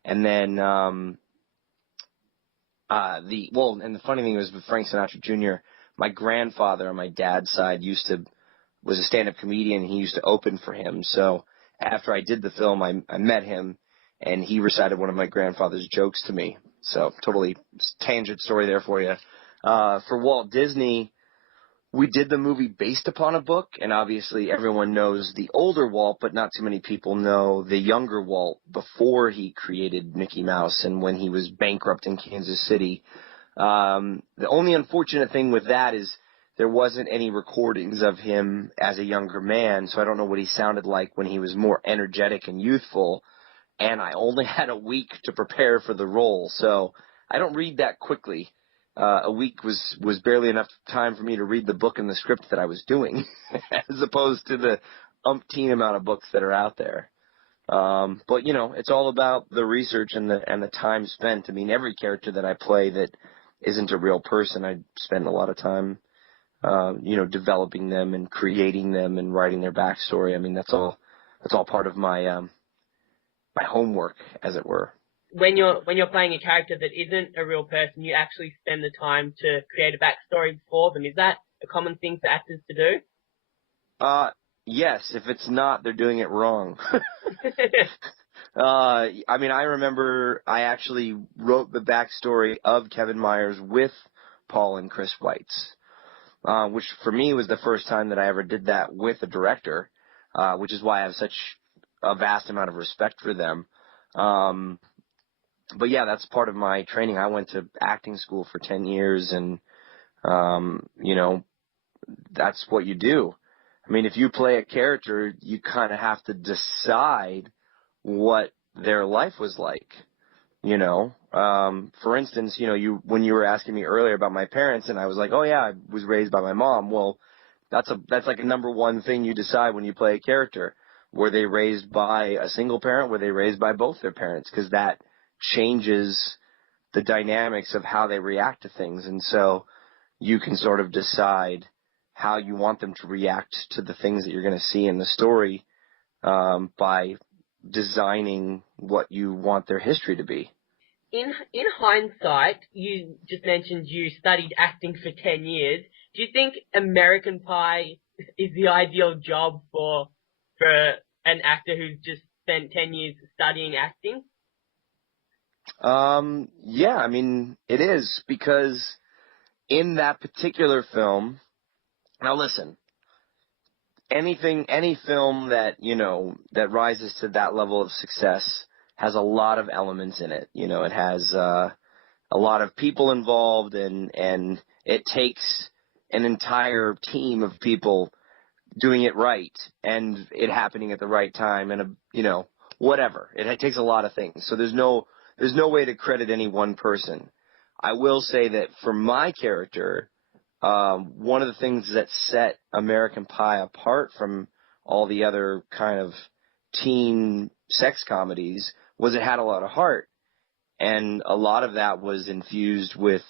And then and the funny thing was with Frank Sinatra Jr., my grandfather on my dad's side was a stand-up comedian. He used to open for him. So after I did the film, I met him, and he recited one of my grandfather's jokes to me. So totally tangent story there for you. For Walt Disney, we did the movie based upon a book, and obviously everyone knows the older Walt, but not too many people know the younger Walt before he created Mickey Mouse and when he was bankrupt in Kansas City. The only unfortunate thing with that is there wasn't any recordings of him as a younger man, so I don't know what he sounded like when he was more energetic and youthful, and I only had a week to prepare for the role, so I don't read that quickly. A week was barely enough time for me to read the book and the script that I was doing, as opposed to the umpteen amount of books that are out there. But it's all about the research and the time spent. I mean, every character that I play that isn't a real person, I spend a lot of time, developing them and creating them and writing their backstory. I mean, that's all part of my my homework, as it were. When you're playing a character that isn't a real person, you actually spend the time to create a backstory for them. Is that a common thing for actors to do? Yes. If it's not, they're doing it wrong. I mean, I remember I actually wrote the backstory of Kevin Myers with Paul and Chris Weitz, which for me was the first time that I ever did that with a director, which is why I have such a vast amount of respect for them. But yeah, that's part of my training. I went to acting school for 10 years and, that's what you do. I mean, if you play a character, you kind of have to decide what their life was like, For instance, when you were asking me earlier about my parents and I was like, oh yeah, I was raised by my mom. Well, that's like a number one thing you decide when you play a character. Were they raised by a single parent? Were they raised by both their parents? Because that changes the dynamics of how they react to things. And so you can sort of decide how you want them to react to the things that you're going to see in the story by designing what you want their history to be. In hindsight, you just mentioned you studied acting for 10 years. Do you think American Pie is the ideal job for an actor who's just spent 10 years studying acting? Yeah, I mean, it is because in that particular film, now listen, any film that, that rises to that level of success has a lot of elements in it. It has a lot of people involved, and it takes an entire team of people doing it right and it happening at the right time and, whatever. It takes a lot of things. So there's no way to credit any one person. I will say that for my character, one of the things that set American Pie apart from all the other kind of teen sex comedies was it had a lot of heart. And a lot of that was infused with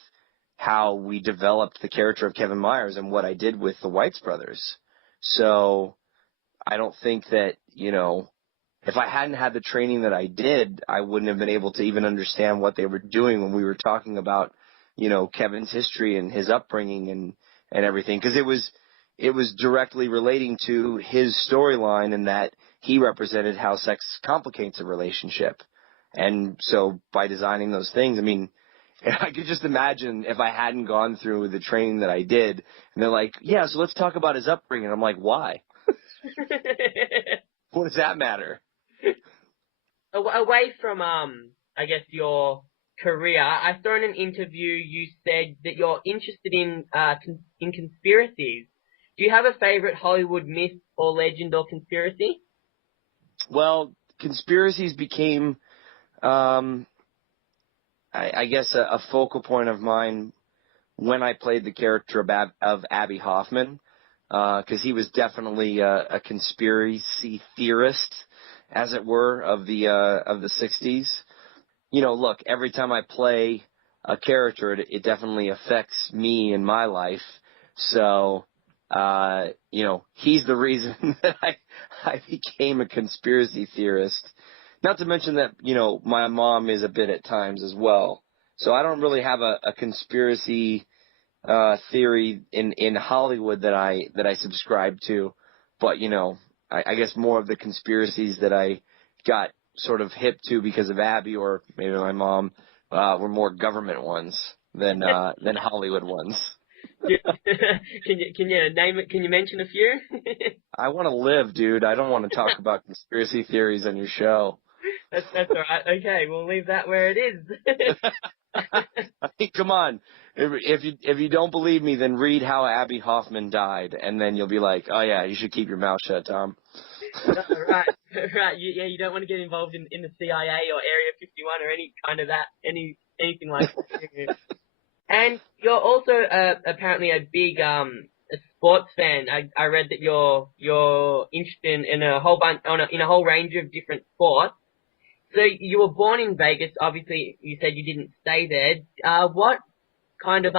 how we developed the character of Kevin Myers and what I did with the Weitz brothers. So I don't think that, if I hadn't had the training that I did, I wouldn't have been able to even understand what they were doing when we were talking about, Kevin's history and his upbringing and everything. Because it was directly relating to his storyline, and that he represented how sex complicates a relationship. And so by designing those things, I mean, I could just imagine if I hadn't gone through the training that I did, and they're like, yeah, so let's talk about his upbringing. I'm like, why? What does that matter? Away from, I guess, your career, I saw in an interview you said that you're interested in conspiracies. Do you have a favorite Hollywood myth or legend or conspiracy? Well, conspiracies became, I guess, a focal point of mine when I played the character of Abby Hoffman, because he was definitely a conspiracy theorist, as it were, of the 60s. Look, every time I play a character, it definitely affects me in my life. So, he's the reason that I became a conspiracy theorist. Not to mention that, my mom is a bit at times as well. So I don't really have a conspiracy theory in Hollywood that I subscribe to, but I guess more of the conspiracies that I got sort of hip to because of Abby or maybe my mom were more government ones than Hollywood ones. Can you name it? Can you mention a few? I want to live, dude. I don't want to talk about conspiracy theories on your show. That's all right. Okay, we'll leave that where it is. I mean, come on. If you don't believe me, then read how Abby Hoffman died, and then you'll be like, oh yeah, you should keep your mouth shut, Tom. Right. You don't want to get involved in the CIA or Area 51 or any kind of that, anything like that. And you're also apparently a big a sports fan. I read that you're interested in a whole bunch in a whole range of different sports. So you were born in Vegas. Obviously, you said you didn't stay there. What kind of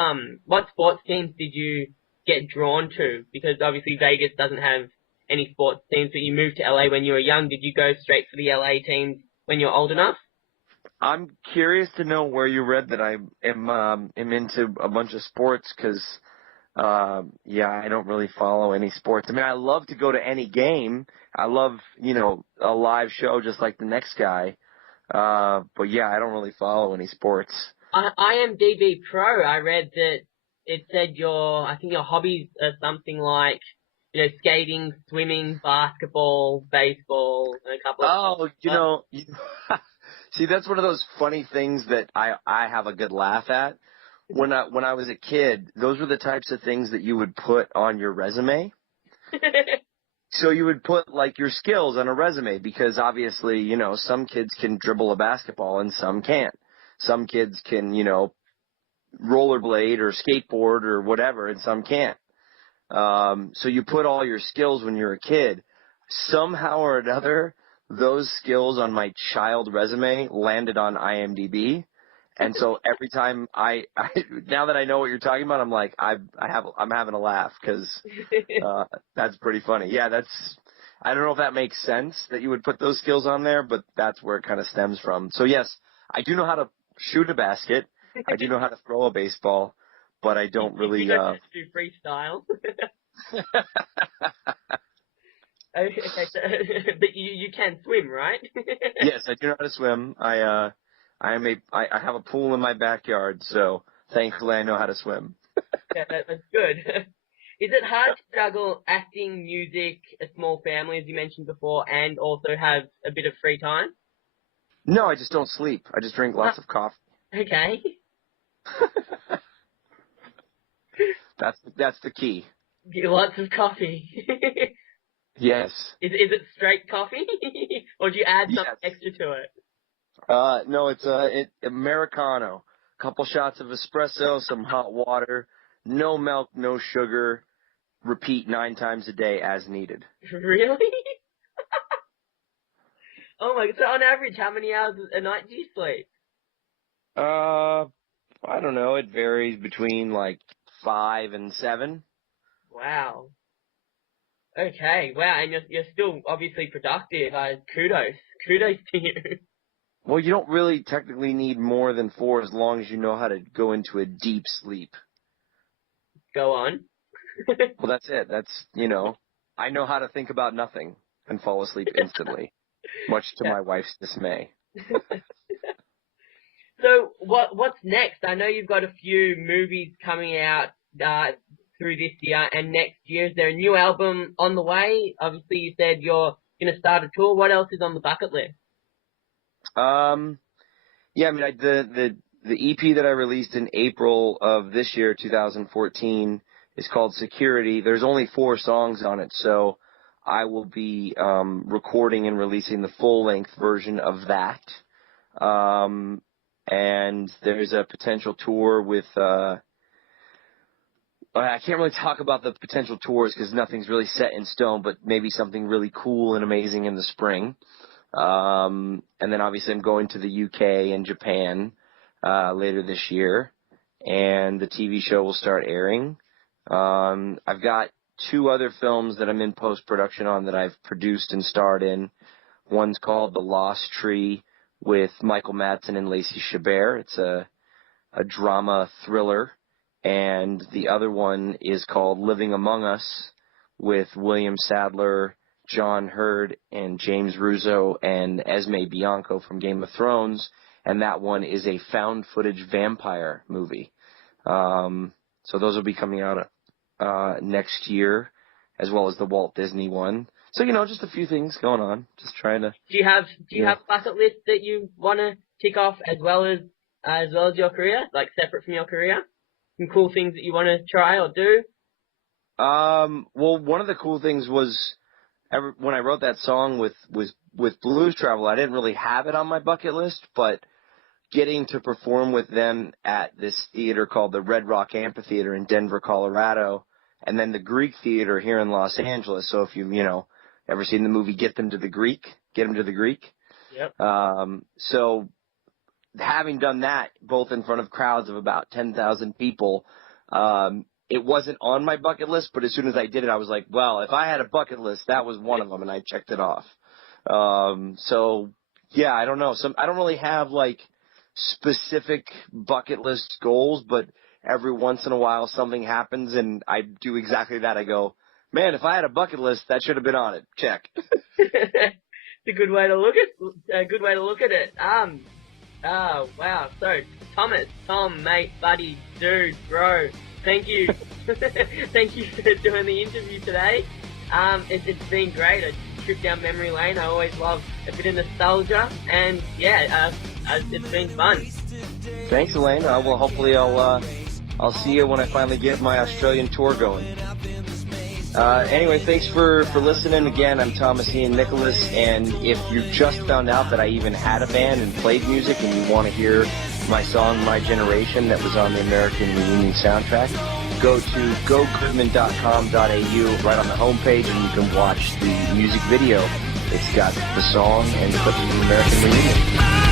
what sports teams did you get drawn to? Because obviously Vegas doesn't have any sports teams, but you moved to LA when you were young. Did you go straight for the LA teams when you're old enough? I'm curious to know where you read that I am into a bunch of sports, because I don't really follow any sports. I mean, I love to go to any game. I love, a live show just like the next guy. But yeah, I don't really follow any sports. IMDb Pro, I read that it said I think your hobbies are something like, skating, swimming, basketball, baseball, and a couple of... See, that's one of those funny things that I have a good laugh at. When I was a kid, those were the types of things that you would put on your resume. So you would put like your skills on a resume, because obviously, some kids can dribble a basketball and some can't. Some kids can, rollerblade or skateboard or whatever, and some can't. So you put all your skills when you're a kid. Somehow or another, those skills on my child resume landed on IMDb. And so every time I now that I know what you're talking about, I'm like, I'm having a laugh, because that's pretty funny. Yeah, I don't know if that makes sense that you would put those skills on there, but that's where it kind of stems from. So yes, I do know how to shoot a basket. I do know how to throw a baseball, but I don't really. You don't have to do freestyle. Okay, but you can swim, right? Yes, I do know how to swim. I have a pool in my backyard, so thankfully I know how to swim. Yeah, that's good. Is it hard to juggle acting, music, a small family, as you mentioned before, and also have a bit of free time? No, I just don't sleep. I just drink lots of coffee. Okay. That's the key. Lots of coffee. Yes. Is it straight coffee? Or do you add something Yes. extra to it? No, it's Americano. Couple shots of espresso, some hot water, no milk, no sugar. Repeat 9 times a day as needed. Really? Oh my god, so on average, how many hours a night do you sleep? I don't know. It varies between like 5 and 7. Wow. Okay, wow, and you're still obviously productive. Kudos to you. Well, you don't really technically need more than 4 as long as you know how to go into a deep sleep. Go on. Well, that's it. I know how to think about nothing and fall asleep instantly, much to my wife's dismay. So what's next? I know you've got a few movies coming out through this year and next year. Is there a new album on the way? Obviously, you said you're going to start a tour. What else is on the bucket list? Yeah, I mean, the EP that I released in April of this year, 2014, is called Security. There's only 4 songs on it, so I will be recording and releasing the full-length version of that. And there's a potential tour with I can't really talk about the potential tours because nothing's really set in stone, but maybe something really cool and amazing in the spring. And then obviously I'm going to the UK and Japan later this year, and the TV show will start airing. I've got 2 other films that I'm in post-production on that I've produced and starred in. One's called The Lost Tree with Michael Madsen and Lacey Chabert. It's a drama thriller. And the other one is called Living Among Us with William Sadler, John Hurd, and James Russo, and Esme Bianco from Game of Thrones. And that one is a found footage vampire movie. So those will be coming out next year, as well as the Walt Disney one. So, just a few things going on. Just trying to. Do you have a bucket list that you want to tick off as well as your career, like separate from your career? Some cool things that you want to try or do? Well, one of the cool things was when I wrote that song with Blues Travel, I didn't really have it on my bucket list, but getting to perform with them at this theater called the Red Rock Amphitheater in Denver, Colorado, and then the Greek Theater here in Los Angeles. So if you ever seen the movie Get Them to the Greek? Yep. So having done that, both in front of crowds of about 10,000 people, it wasn't on my bucket list, but as soon as I did it, I was like, well, if I had a bucket list, that was one of them, and I checked it off. So, yeah, I don't know. I don't really have, specific bucket list goals, but every once in a while something happens, and I do exactly that. I go, man, if I had a bucket list, that should have been on it. Check. It's a good way to look at it. Oh, wow. So, Thomas, Tom, mate, buddy, dude, bro, thank you. Thank you for doing the interview today. It's been great. A trip down memory lane. I always love a bit of nostalgia. And, yeah, it's been fun. Thanks, Elaine. Well, hopefully I'll see you when I finally get my Australian tour going. Anyway, thanks for listening. Again, I'm Thomas Ian Nicholas, and if you just found out that I even had a band and played music and you want to hear my song, My Generation, that was on the American Reunion soundtrack, go to gogoodman.com.au right on the homepage, and you can watch the music video. It's got the song and clips of the American Reunion.